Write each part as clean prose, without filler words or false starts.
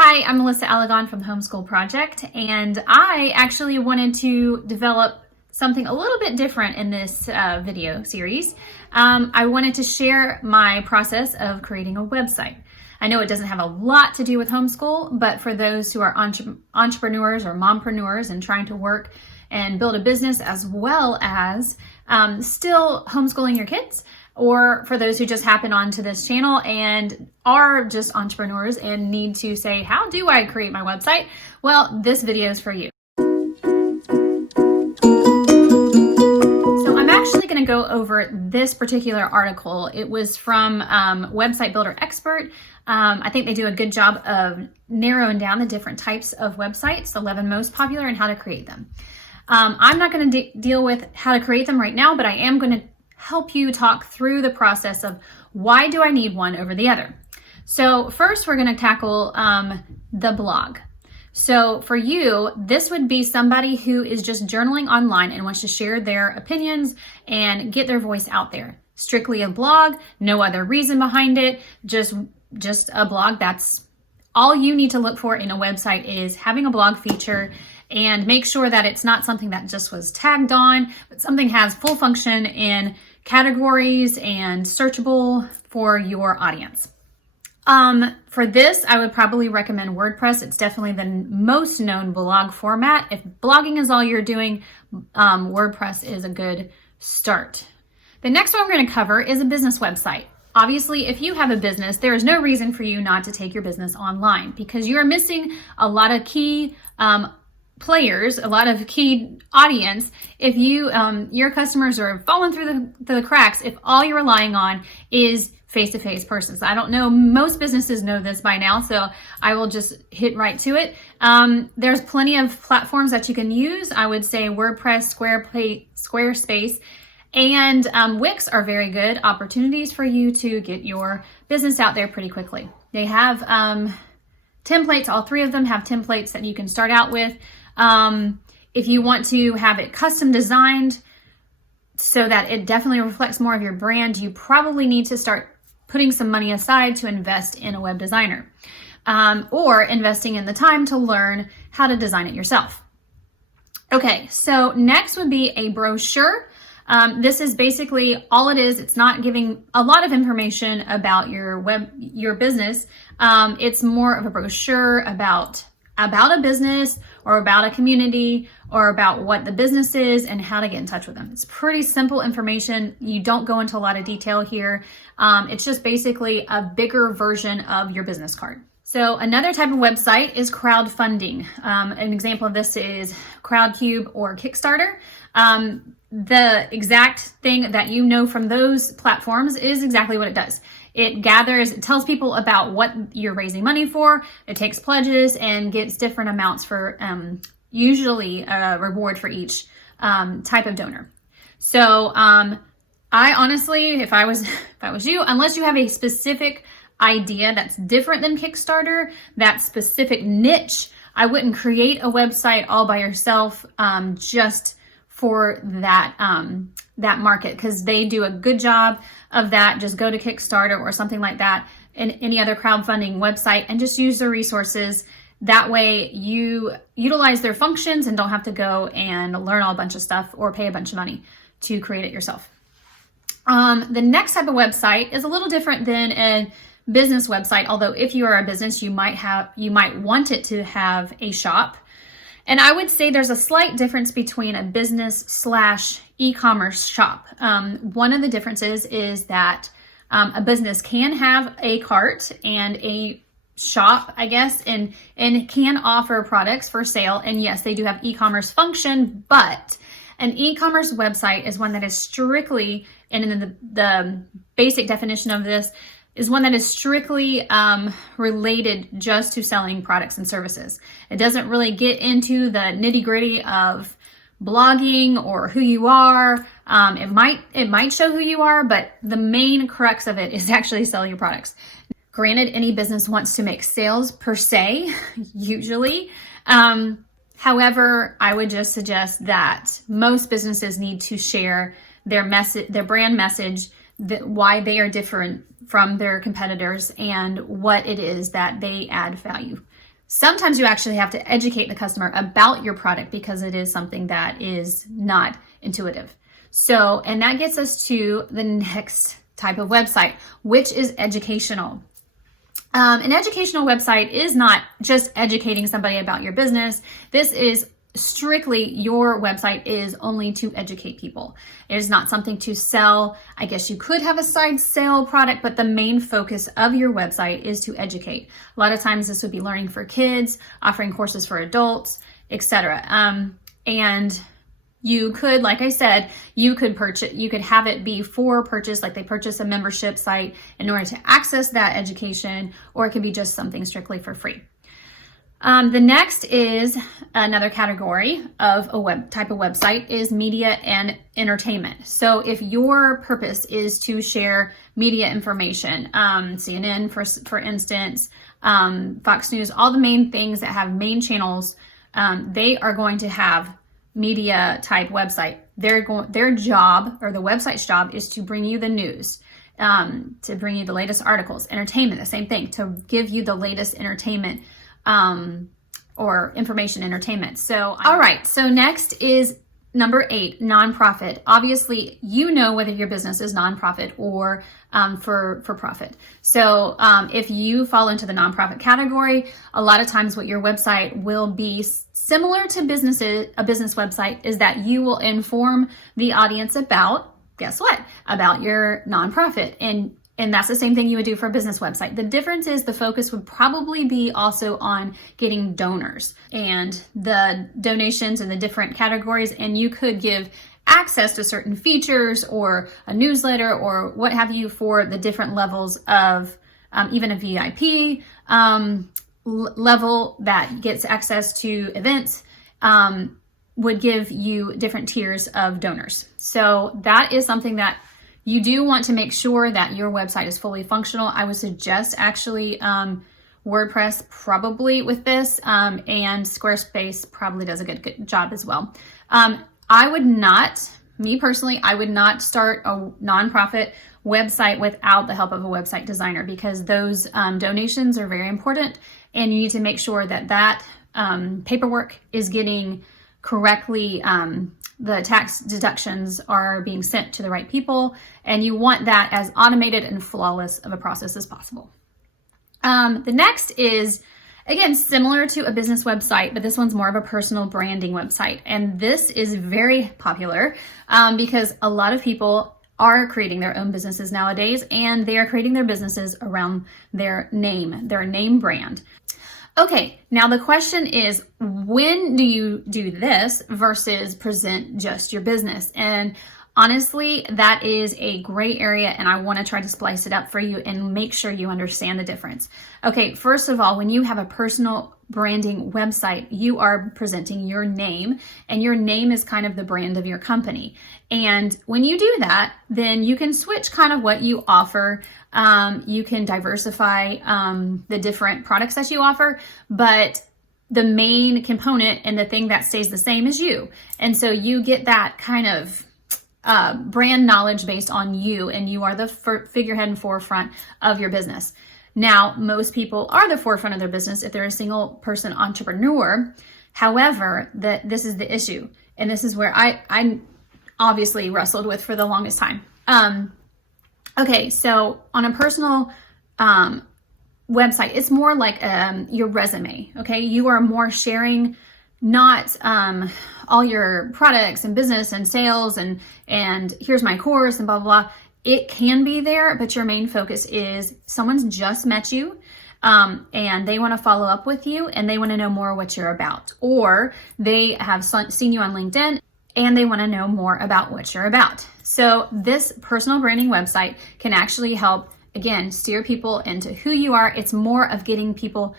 Hi, I'm Melissa Alagon from the Homeschool Project, and I actually wanted to develop something a little bit different in this video series. I wanted to share my process of creating a website. I know it doesn't have a lot to do with homeschool, but for those who are entrepreneurs or mompreneurs and trying to work and build a business as well as still homeschooling your kids, or for those who just happen onto this channel and are just entrepreneurs and need to say, how do I create my website? Well, this video is for you. So I'm actually going to go over this particular article. It was from Website Builder Expert. I think they do a good job of narrowing down the different types of websites, the 11 most popular, and how to create them. I'm not going to deal with how to create them right now, but I am going to help you talk through the process of why do I need one over the other. So first we're going to tackle the blog. So for you, this would be somebody who is just journaling online and wants to share their opinions and get their voice out there. Strictly a blog, no other reason behind it, just a blog. That's all you need to look for in a website, is having a blog feature, and make sure that it's not something that just was tagged on, but something has full function in categories and searchable for your audience. For this, I would probably recommend WordPress. It's definitely the most known blog format. If blogging is all you're doing, WordPress is a good start. The next one we're going to cover is a business website. Obviously, if you have a business, there is no reason for you not to take your business online, because you are missing a lot of key players, a lot of key audience. If you your customers are falling through the cracks if all you're relying on is face-to-face persons. I don't know, most businesses know this by now, so I will just hit right to it. There's plenty of platforms that you can use. I would say WordPress, Squarespace, and Wix are very good opportunities for you to get your business out there pretty quickly. They have templates. All three of them have templates that you can start out with. If you want to have it custom designed so that it definitely reflects more of your brand, you probably need to start putting some money aside to invest in a web designer, or investing in the time to learn how to design it yourself. Okay, so next would be a brochure. This is basically all it is. It's not giving a lot of information about your business. It's more of a brochure about a business or about a community or about what the business is and how to get in touch with them. It's pretty simple information. You don't go into a lot of detail here. It's just basically a bigger version of your business card. So another type of website is crowdfunding. An example of this is Crowdcube or Kickstarter. The exact thing that you know from those platforms is exactly what it does. It tells people about what you're raising money for. It takes pledges and gets different amounts for usually a reward for each type of donor. So I honestly, if I was you, unless you have a specific idea that's different than Kickstarter, that specific niche, I wouldn't create a website all by yourself just for that market, because they do a good job of that. Just go to Kickstarter or something like that, and any other crowdfunding website, and just use their resources. That way you utilize their functions and don't have to go and learn all a bunch of stuff or pay a bunch of money to create it yourself. The next type of website is a little different than a business website, although if you are a business, you might want it to have a shop. And I would say there's a slight difference between a business / e-commerce shop. One of the differences is that a business can have a cart and a shop, I guess, and can offer products for sale. And yes, they do have e-commerce function, but an e-commerce website is one that is strictly, and in the basic definition of this, is one that is strictly related just to selling products and services. It doesn't really get into the nitty-gritty of blogging or who you are. It might show who you are, but the main crux of it is actually selling your products. Granted, any business wants to make sales per se, usually. However, I would just suggest that most businesses need to share their brand message, why they are different from their competitors, and what it is that they add value. Sometimes you actually have to educate the customer about your product because it is something that is not intuitive. So, and that gets us to the next type of website, which is educational. An educational website is not just educating somebody about your business. This is strictly, your website is only to educate people. It is not something to sell. I guess you could have a side sale product, but the main focus of your website is to educate. A lot of times this would be learning for kids, offering courses for adults, etc. And you could, like I said, you could have it be for purchase, like they purchase a membership site in order to access that education, or it could be just something strictly for free. The next is another category of a type of website is media and entertainment. So if your purpose is to share media information, CNN for instance, Fox News, all the main things that have main channels, they are going to have media type website. Their job, or the website's job, is to bring you the news, to bring you the latest articles. Entertainment, the same thing, to give you the latest entertainment or information entertainment. So, all right. So next is number 8, nonprofit. Obviously, you know whether your business is nonprofit or for profit. So if you fall into the nonprofit category, a lot of times what your website will be similar to a business website is that you will inform the audience about, guess what? About your nonprofit. And that's the same thing you would do for a business website. The difference is the focus would probably be also on getting donors and the donations and the different categories. And you could give access to certain features or a newsletter or what have you for the different levels of even a VIP level that gets access to events, would give you different tiers of donors. So that is something that you do want to make sure that your website is fully functional. I would suggest actually WordPress probably with this, and Squarespace probably does a good job as well. I would not, me personally, I would not start a nonprofit website without the help of a website designer, because those donations are very important, and you need to make sure that paperwork is getting correctly, the tax deductions are being sent to the right people, and you want that as automated and flawless of a process as possible. The next is, again, similar to a business website, but this one's more of a personal branding website. And this is very popular because a lot of people are creating their own businesses nowadays, and they are creating their businesses around their name brand. Okay, now the question is, when do you do this versus present just your business? And honestly, that is a gray area, and I want to try to splice it up for you and make sure you understand the difference. Okay, first of all, when you have a personal branding website, you are presenting your name, and your name is kind of the brand of your company. And when you do that, then you can switch kind of what you offer. You can diversify the different products that you offer, but the main component and the thing that stays the same is you. And so you get that kind of brand knowledge based on you, and you are the figurehead and forefront of your business. Now, most people are the forefront of their business if they're a single person entrepreneur. However, this is the issue, and this is where I obviously wrestled with for the longest time. Okay, so on a personal website, it's more like your resume, okay? You are more sharing not all your products and business and sales and here's my course and blah, blah, blah. It can be there, but your main focus is someone's just met you and they want to follow up with you, and they want to know more what you're about, or they have seen you on LinkedIn and they want to know more about what you're about. So this personal branding website can actually help, again, steer people into who you are. It's more of getting people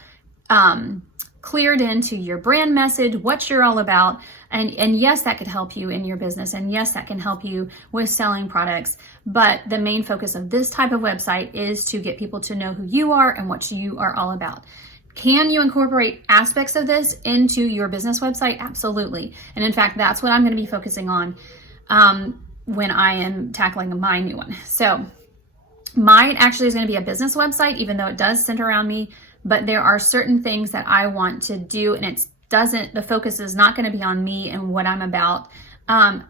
cleared into your brand message, what you're all about. And yes, that could help you in your business. And yes, that can help you with selling products. But the main focus of this type of website is to get people to know who you are and what you are all about. Can you incorporate aspects of this into your business website? Absolutely. And in fact, that's what I'm going to be focusing on when I am tackling my new one. So mine actually is going to be a business website, even though it does center around me. but there are certain things that I want to do, and the focus is not going to be on me and what I'm about.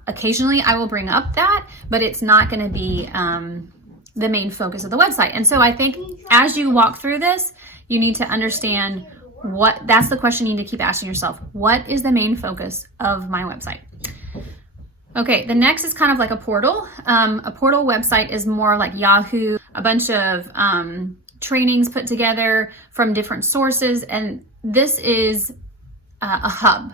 Occasionally I will bring up that, but it's not going to be the main focus of the website. And so I think as you walk through this, you need to understand that's the question you need to keep asking yourself. What is the main focus of my website? Okay, the next is kind of like a portal. A portal website is more like Yahoo, a bunch of trainings put together from different sources. And this is a hub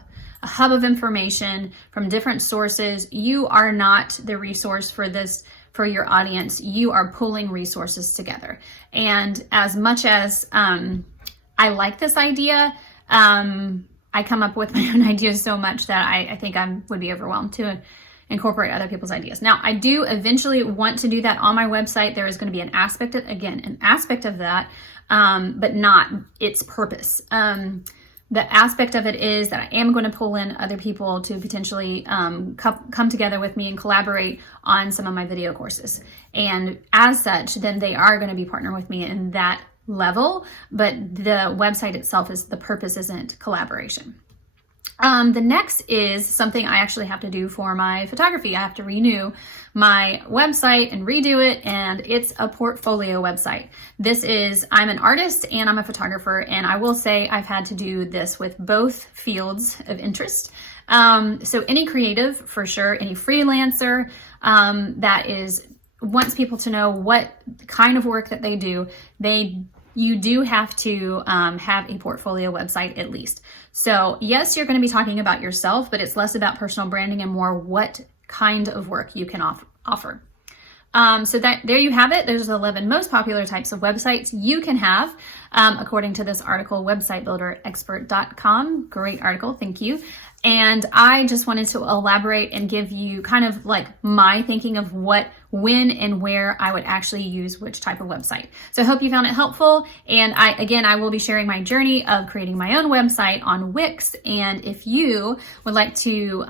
of information from different sources. You are not the resource for this, for your audience. You are pulling resources together. And as much as I like this idea, I come up with my own ideas so much that I think I would be overwhelmed to incorporate other people's ideas. Now, I do eventually want to do that on my website. There is going to be an aspect of that, but not its purpose. The aspect of it is that I am going to pull in other people to potentially come together with me and collaborate on some of my video courses. And as such, then they are going to be partnering with me in that level, but the website itself the purpose isn't collaboration. The next is something I actually have to do for my photography. I have to renew my website and redo it, and it's a portfolio website. I'm an artist and I'm a photographer, and I will say I've had to do this with both fields of interest. So any creative, for sure, any freelancer that wants people to know what kind of work that they do, you do have to have a portfolio website at least. So yes, you're going to be talking about yourself, but it's less about personal branding and more what kind of work you can offer. So there you have it. There's 11 most popular types of websites you can have, according to this article, websitebuilderexpert.com. Great article, thank you. And I just wanted to elaborate and give you kind of like my thinking of when and where I would actually use which type of website. So I hope you found it helpful. And I will be sharing my journey of creating my own website on Wix. And if you would like to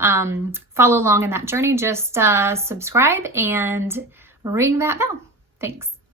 follow along in that journey, just subscribe and ring that bell. Thanks.